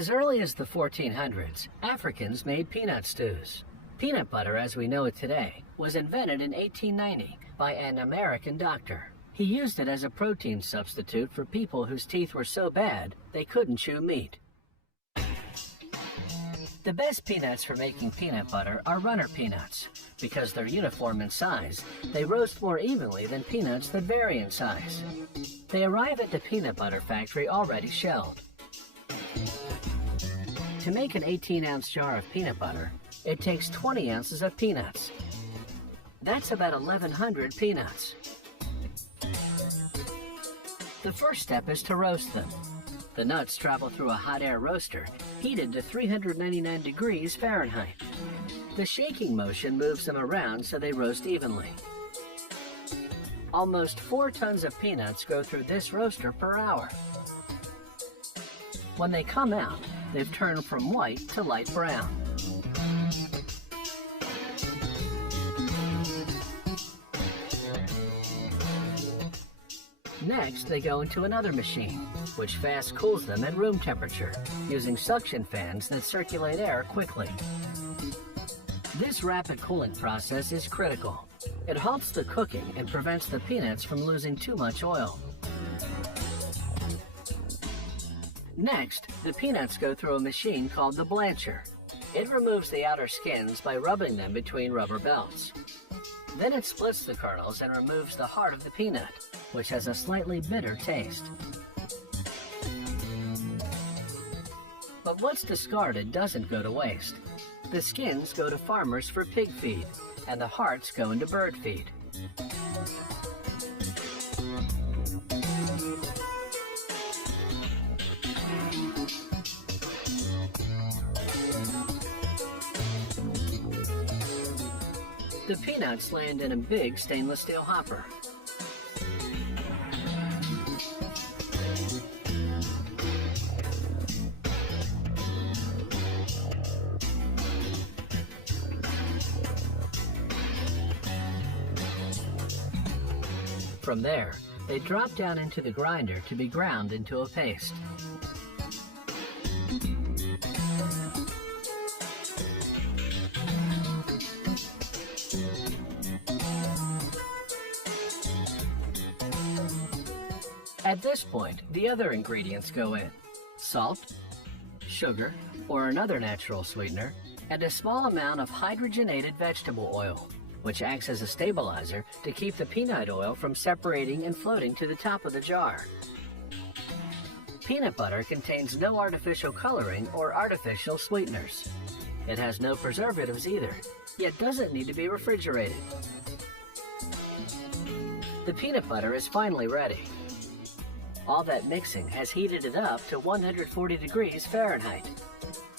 As early as the 1400s, Africans made peanut stews. Peanut butter as we know it today was invented in 1890 by an American doctor. He used it as a protein substitute for people whose teeth were so bad they couldn't chew meat. The best peanuts for making peanut butter are runner peanuts. Because they're uniform in size, they roast more evenly than peanuts that vary in size. They arrive at the peanut butter factory already shelled. To make an 18-ounce jar of peanut butter, it takes 20 ounces of peanuts. That's about 1,100 peanuts. The first step is to roast them. The nuts travel through a hot air roaster, heated to 399 degrees Fahrenheit. The shaking motion moves them around so they roast evenly. Almost 4 tons of peanuts go through this roaster per hour. When they come out, they've turned from white to light brown. Next, they go into another machine, which fast cools them at room temperature, using suction fans that circulate air quickly. This rapid cooling process is critical. It halts the cooking and prevents the peanuts from losing too much oil. Next, the peanuts go through a machine called the blancher. It removes the outer skins by rubbing them between rubber belts. Then it splits the kernels and removes the heart of the peanut, which has a slightly bitter taste. But what's discarded doesn't go to waste. The skins go to farmers for pig feed, and the hearts go into bird feed. The peanuts land in a big stainless steel hopper. From there, they drop down into the grinder to be ground into a paste. At this point, the other ingredients go in: salt, sugar, or another natural sweetener, and a small amount of hydrogenated vegetable oil, which acts as a stabilizer to keep the peanut oil from separating and floating to the top of the jar. Peanut butter contains no artificial coloring or artificial sweeteners. It has no preservatives either, yet doesn't need to be refrigerated. The peanut butter is finally ready. All that mixing has heated it up to 140 degrees Fahrenheit.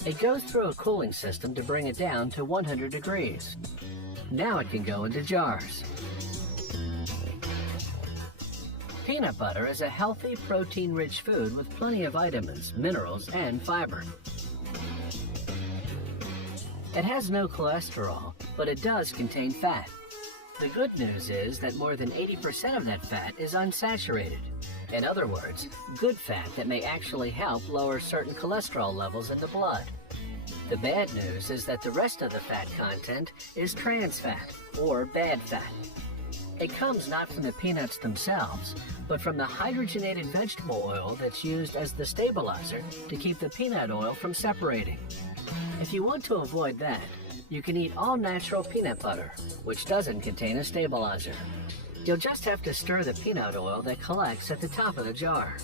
It goes through a cooling system to bring it down to 100 degrees. Now it can go into jars. Peanut butter is a healthy, protein-rich food with plenty of vitamins, minerals, and fiber. It has no cholesterol, but it does contain fat. The good news is that more than 80% of that fat is unsaturated. In other words, good fat that may actually help lower certain cholesterol levels in the blood. The bad news is that the rest of the fat content is trans fat, or bad fat. It comes not from the peanuts themselves, but from the hydrogenated vegetable oil that's used as the stabilizer to keep the peanut oil from separating. If you want to avoid that, you can eat all natural peanut butter, which doesn't contain a stabilizer. You'll just have to stir the peanut oil that collects at the top of the jar.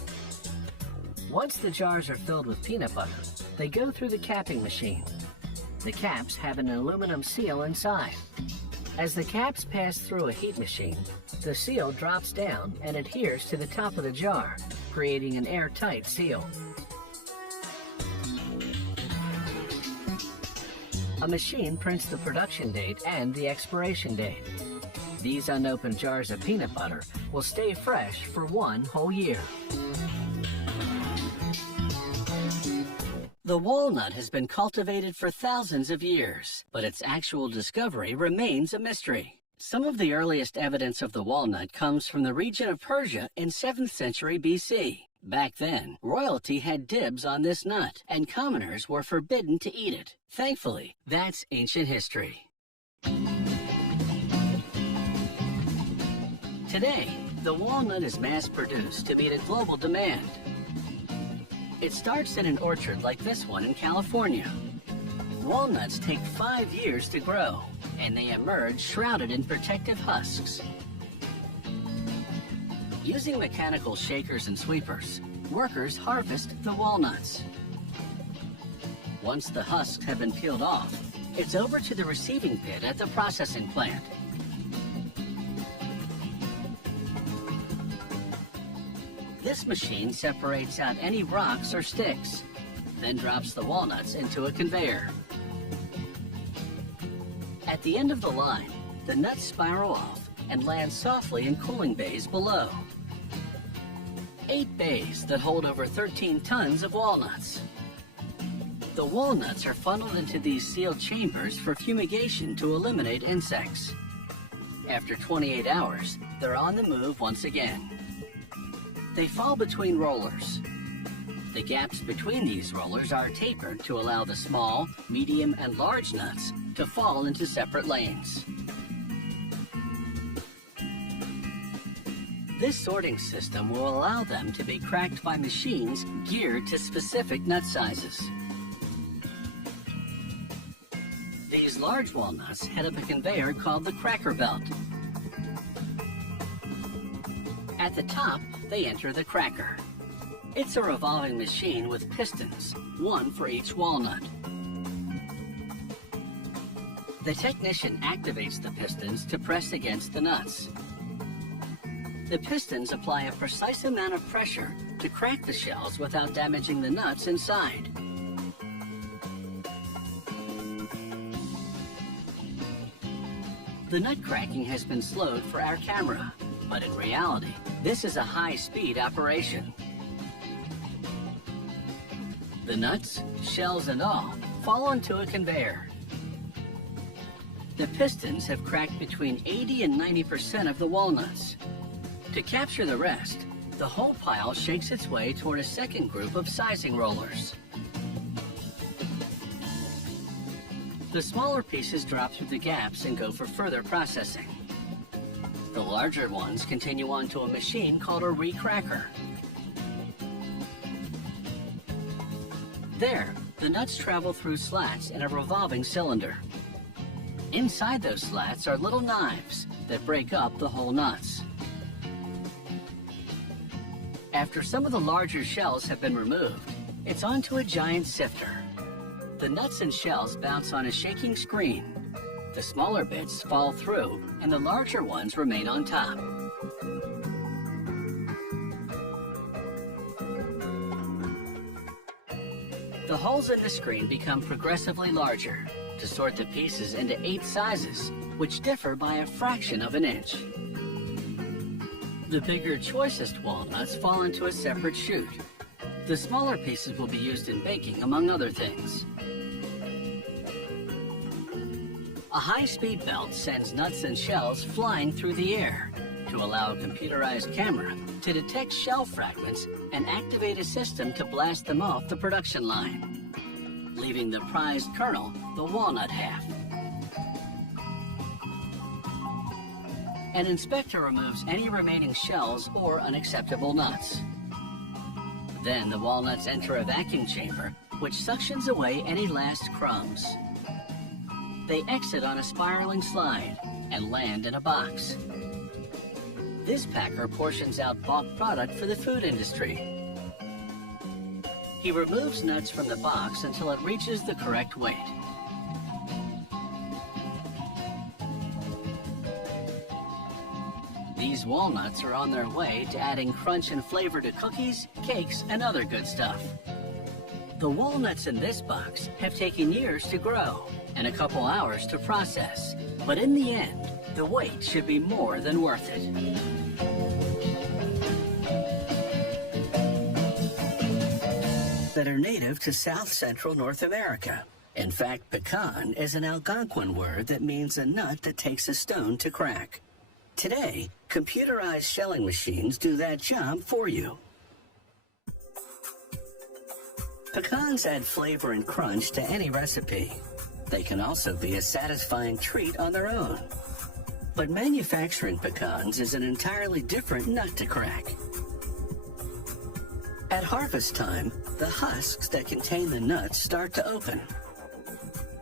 Once the jars are filled with peanut butter, they go through the capping machine. The caps have an aluminum seal inside. As the caps pass through a heat machine, the seal drops down and adheres to the top of the jar, creating an airtight seal. A machine prints the production date and the expiration date. These unopened jars of peanut butter will stay fresh for 1 whole year. The walnut has been cultivated for thousands of years, but its actual discovery remains a mystery. Some of the earliest evidence of the walnut comes from the region of Persia in 7th century BC. Back then, royalty had dibs on this nut, and commoners were forbidden to eat it. Thankfully, that's ancient history. Today, the walnut is mass-produced to meet a global demand. It starts in an orchard like this one in California. Walnuts take 5 years to grow, and they emerge shrouded in protective husks. Using mechanical shakers and sweepers, workers harvest the walnuts. Once the husks have been peeled off, it's over to the receiving pit at the processing plant. This machine separates out any rocks or sticks, then drops the walnuts into a conveyor. At the end of the line, the nuts spiral off and land softly in cooling bays below. 8 bays that hold over 13 tons of walnuts. The walnuts are funneled into these sealed chambers for fumigation to eliminate insects. After 28 hours, they're on the move once again. They fall between rollers. The gaps between these rollers are tapered to allow the small, medium, and large nuts to fall into separate lanes. This sorting system will allow them to be cracked by machines geared to specific nut sizes. These large walnuts head up a conveyor called the cracker belt. At the top, they enter the cracker. It's a revolving machine with pistons, one for each walnut. The technician activates the pistons to press against the nuts. The pistons apply a precise amount of pressure to crack the shells without damaging the nuts inside. The nut cracking has been slowed for our camera, but in reality, this is a high-speed operation. The nuts, shells and all, fall onto a conveyor. The pistons have cracked between 80 and 90% of the walnuts. To capture the rest, the whole pile shakes its way toward a second group of sizing rollers. The smaller pieces drop through the gaps and go for further processing. The larger ones continue on to a machine called a recracker. There, the nuts travel through slats in a revolving cylinder. Inside those slats are little knives that break up the whole nuts. After some of the larger shells have been removed, it's onto a giant sifter. The nuts and shells bounce on a shaking screen. The smaller bits fall through, and the larger ones remain on top. The holes in the screen become progressively larger to sort the pieces into 8 sizes, which differ by a fraction of an inch. The bigger, choicest walnuts fall into a separate chute. The smaller pieces will be used in baking, among other things. A high-speed belt sends nuts and shells flying through the air to allow a computerized camera to detect shell fragments and activate a system to blast them off the production line, leaving the prized kernel, the walnut half. An inspector removes any remaining shells or unacceptable nuts. Then the walnuts enter a vacuum chamber, which suctions away any last crumbs. They exit on a spiraling slide and land in a box. This packer portions out bulk product for the food industry. He removes nuts from the box until it reaches the correct weight. These walnuts are on their way to adding crunch and flavor to cookies, cakes, and other good stuff. The walnuts in this box have taken years to grow and a couple hours to process, but in the end, the wait should be more than worth it. That are native to South Central North America. In fact, pecan is an Algonquin word that means a nut that takes a stone to crack. Today, computerized shelling machines do that job for you. Pecans add flavor and crunch to any recipe. They can also be a satisfying treat on their own. But manufacturing pecans is an entirely different nut to crack. At harvest time, the husks that contain the nuts start to open.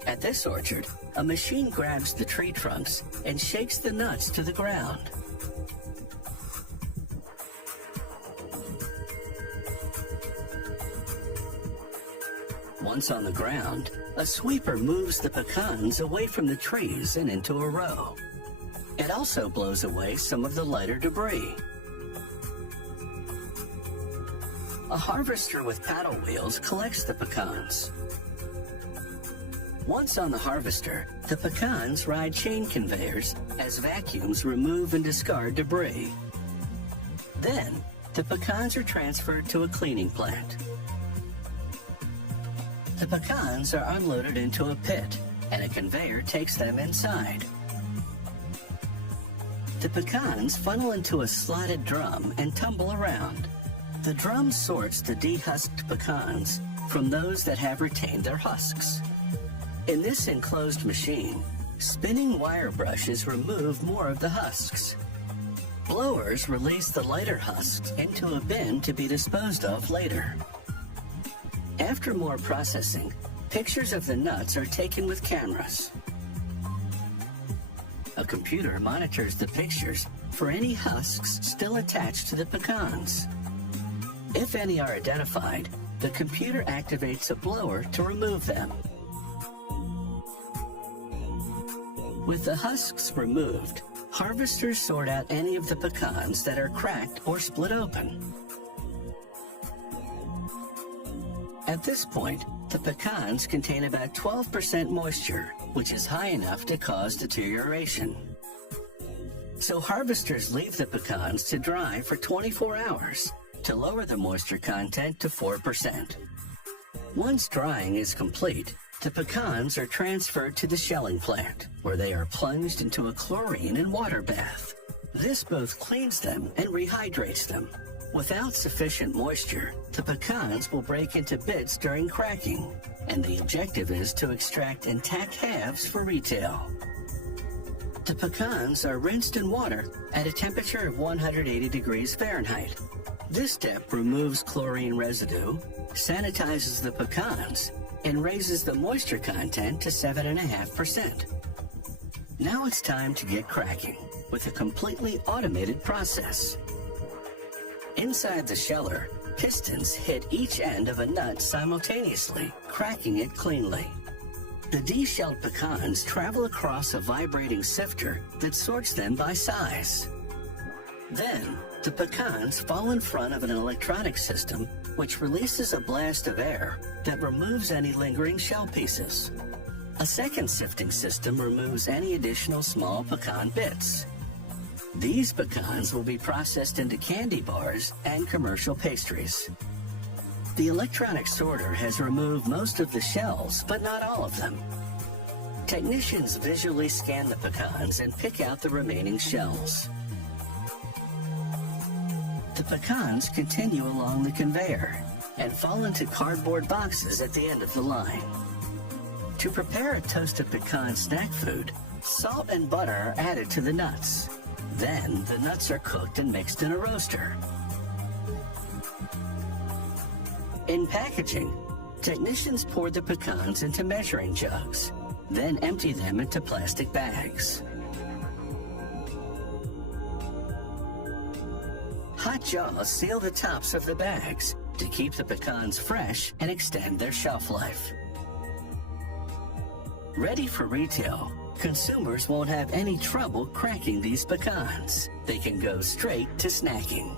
At this orchard, a machine grabs the tree trunks and shakes the nuts to the ground. Once on the ground, a sweeper moves the pecans away from the trees and into a row. It also blows away some of the lighter debris. A harvester with paddle wheels collects the pecans. Once on the harvester, the pecans ride chain conveyors as vacuums remove and discard debris. Then, the pecans are transferred to a cleaning plant. The pecans are unloaded into a pit, and a conveyor takes them inside. The pecans funnel into a slotted drum and tumble around. The drum sorts the dehusked pecans from those that have retained their husks. In this enclosed machine, spinning wire brushes remove more of the husks. Blowers release the lighter husks into a bin to be disposed of later. After more processing, pictures of the nuts are taken with cameras. A computer monitors the pictures for any husks still attached to the pecans. If any are identified, the computer activates a blower to remove them. With the husks removed, harvesters sort out any of the pecans that are cracked or split open. At this point, the pecans contain about 12% moisture, which is high enough to cause deterioration. So harvesters leave the pecans to dry for 24 hours to lower the moisture content to 4%. Once drying is complete, the pecans are transferred to the shelling plant, where they are plunged into a chlorine and water bath. This both cleans them and rehydrates them. Without sufficient moisture, the pecans will break into bits during cracking, and the objective is to extract intact halves for retail. The pecans are rinsed in water at a temperature of 180 degrees Fahrenheit. This step removes chlorine residue, sanitizes the pecans, and raises the moisture content to 7.5%. Now it's time to get cracking with a completely automated process. Inside the sheller, pistons hit each end of a nut simultaneously, cracking it cleanly. The deshelled pecans travel across a vibrating sifter that sorts them by size. Then, the pecans fall in front of an electronic system which releases a blast of air that removes any lingering shell pieces. A second sifting system removes any additional small pecan bits. These pecans will be processed into candy bars and commercial pastries. The electronic sorter has removed most of the shells, but not all of them. Technicians visually scan the pecans and pick out the remaining shells. The pecans continue along the conveyor and fall into cardboard boxes at the end of the line. To prepare a toasted pecan snack food, salt and butter are added to the nuts. Then, the nuts are cooked and mixed in a roaster. In packaging, technicians pour the pecans into measuring jugs, then empty them into plastic bags. Hot jaws seal the tops of the bags to keep the pecans fresh and extend their shelf life. Ready for retail, consumers won't have any trouble cracking these pecans. They can go straight to snacking.